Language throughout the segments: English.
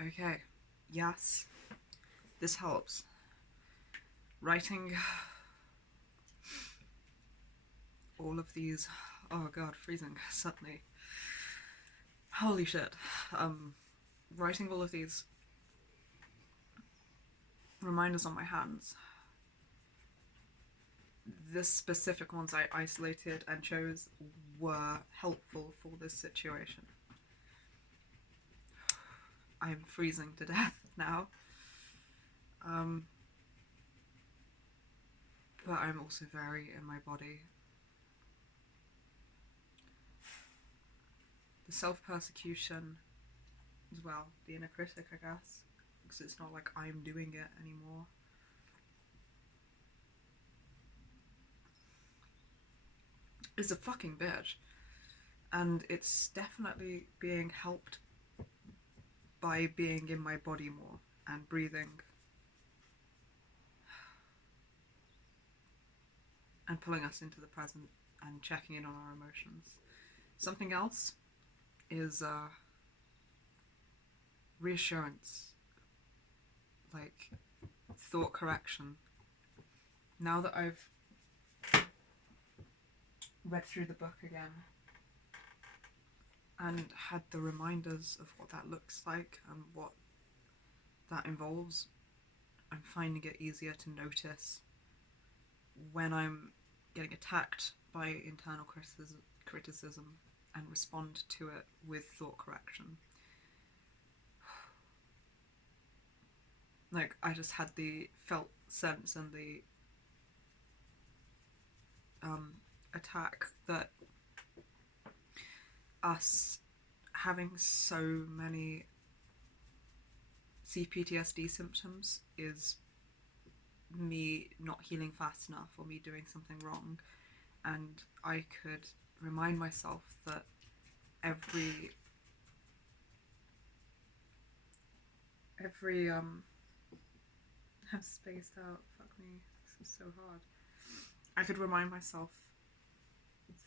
Okay, yes, this helps. Writing all of these. Oh god, freezing suddenly. Holy shit. Um, Writing all of these reminders on my hands. The specific ones I isolated and chose were helpful for this situation. I'm freezing to death now. Um, but I'm also very in my body. The self persecution as well, the inner critic, I guess, because it's not like I'm doing it anymore. Is a fucking bitch. And it's definitely being helped by being in my body more and breathing and pulling us into the present and checking in on our emotions. Something else is reassurance, like thought correction. Now that I've read through the book again and had the reminders of what that looks like and what that involves, I'm finding it easier to notice when I'm getting attacked by internal criticism and respond to it with thought correction. Like, I just had the felt sense and the attack that us having so many C-PTSD symptoms is me not healing fast enough or me doing something wrong. And I could remind myself that every I'm spaced out, fuck me, this is so hard. I could remind myself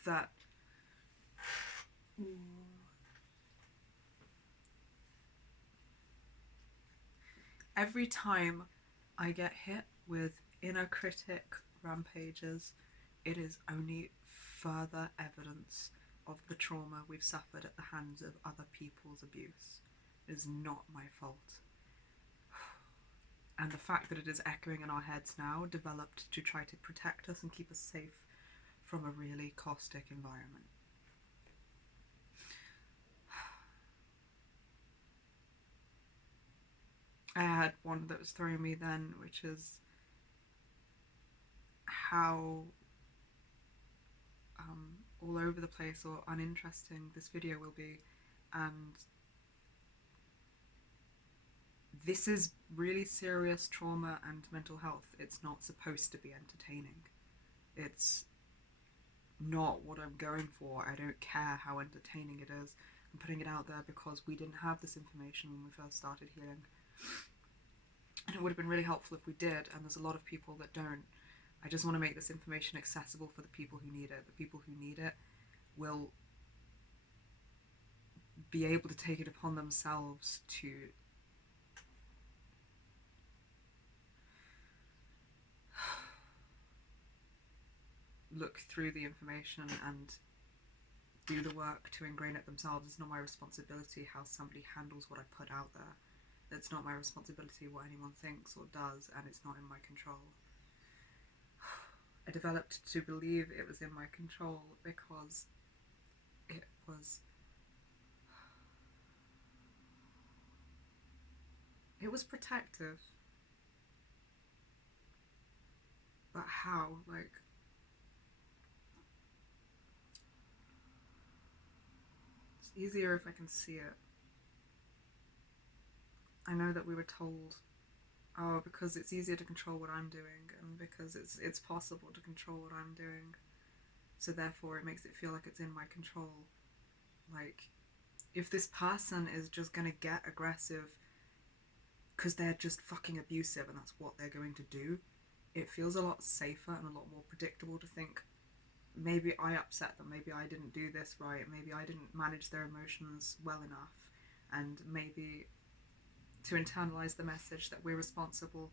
that every time I get hit with inner critic rampages, it is only further evidence of the trauma we've suffered at the hands of other people's abuse. It is not my fault. And the fact that it is echoing in our heads now developed to try to protect us and keep us safe from a really caustic environment. I had one that was throwing me then, which is how all over the place or uninteresting this video will be. And this is really serious trauma and mental health. It's not supposed to be entertaining. It's not what I'm going for. I don't care how entertaining it is. I'm putting it out there because we didn't have this information when we first started healing. And it would have been really helpful if we did, and there's a lot of people that don't. I just want to make this information accessible for the people who need it. The people who need it will be able to take it upon themselves to look through the information and do the work to ingrain it themselves. It's not my responsibility how somebody handles what I put out there. It's not my responsibility what anyone thinks or does, and it's not in my control. I developed to believe it was in my control because it was protective. But how? Like, it's easier if I can see it. I know that we were told, oh, because it's easier to control what I'm doing, and because it's possible to control what I'm doing, so therefore it makes it feel like it's in my control. Like, if this person is just gonna get aggressive because they're just fucking abusive and that's what they're going to do, it feels a lot safer and a lot more predictable to think, maybe I upset them, maybe I didn't do this right, maybe I didn't manage their emotions well enough, and maybe to internalize the message that we're responsible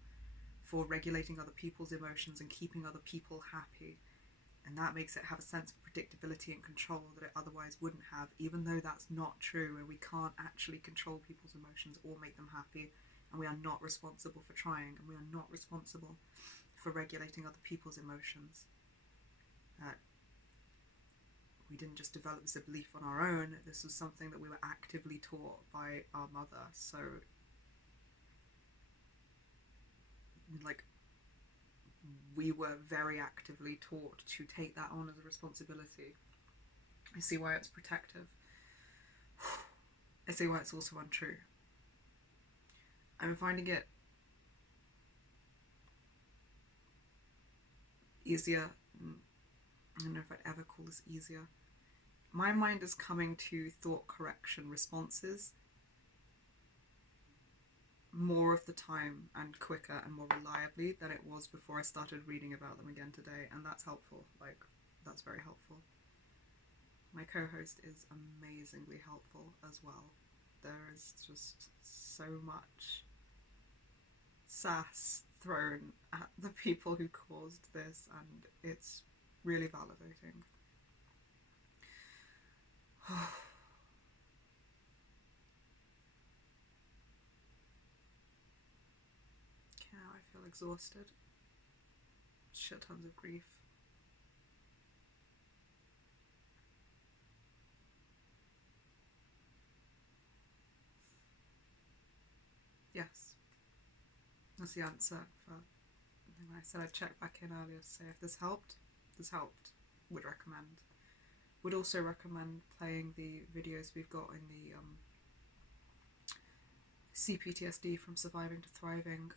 for regulating other people's emotions and keeping other people happy. And that makes it have a sense of predictability and control that it otherwise wouldn't have, even though that's not true, and we can't actually control people's emotions or make them happy, and we are not responsible for trying, and we are not responsible for regulating other people's emotions. We didn't just develop this belief on our own, this was something that we were actively taught by our mother. So, like, we were very actively taught to take that on as a responsibility. I see why it's protective. I see why it's also untrue. I'm finding it easier. I don't know if I'd ever call this easier. My mind is coming to thought correction responses more of the time and quicker and more reliably than it was before I started reading about them again today, and that's helpful. Like, that's very helpful. My co-host is amazingly helpful as well. There is just so much sass thrown at the people who caused this, and it's really validating. Now I feel exhausted. Shit tons of grief. Yes, that's the answer for when I said I'd check back in earlier to say if this helped. This helped. Would recommend. Would also recommend playing the videos we've got in the C-PTSD from Surviving to Thriving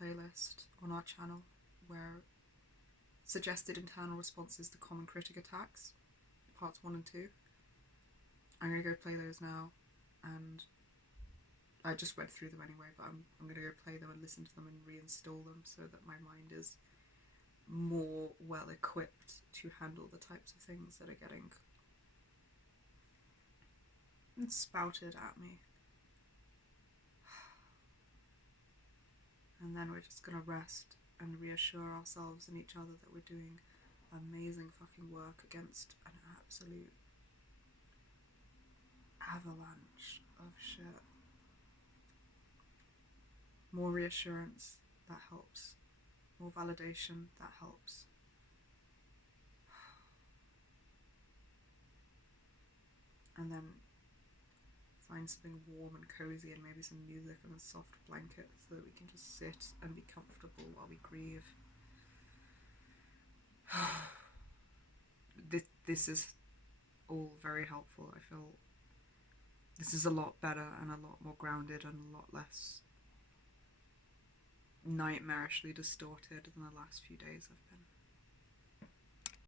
playlist on our channel, where suggested internal responses to common critic attacks, parts 1 and 2. I'm going to go play those now, and I just went through them anyway, but I'm going to go play them and listen to them and reinstall them so that my mind is more well equipped to handle the types of things that are getting spouted at me. And then we're just going to rest and reassure ourselves and each other that we're doing amazing fucking work against an absolute avalanche of shit. More reassurance, that helps. More validation, that helps. And then find something warm and cozy and maybe some music and a soft blanket so that we can just sit and be comfortable while we grieve. This is all very helpful. I feel this is a lot better and a lot more grounded and a lot less nightmarishly distorted than the last few days have been.